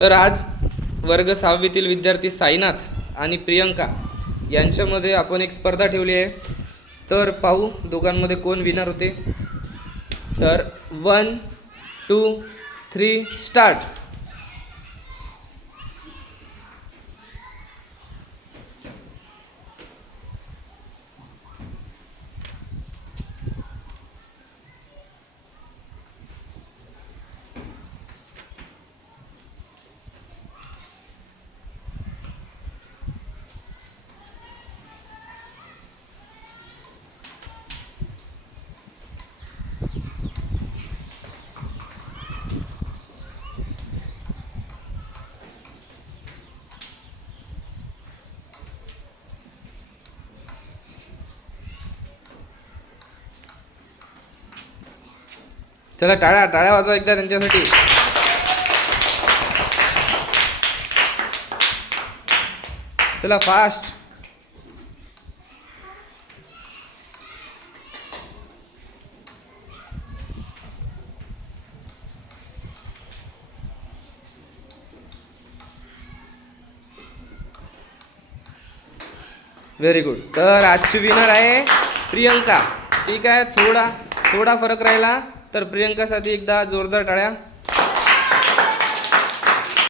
तर आज वर्ग 6वीतील विद्यार्थी साईनाथ आणि प्रियंका यांच्यामध्ये आपण एक स्पर्धा ठेवली आहे. तर पाहू दोघांमध्ये कोण विनर होते. तर 1 2 3 स्टार्ट. चला टाळ्या टाळ्या वाजवा एकदा त्यांच्यासाठी. चला फास्ट. Very good. तर आजची विनर आहे प्रियंका. ठीक आहे, थोडा फरक राहिला. तर प्रियंकासाठी एकदा जोरदार टाळ्या.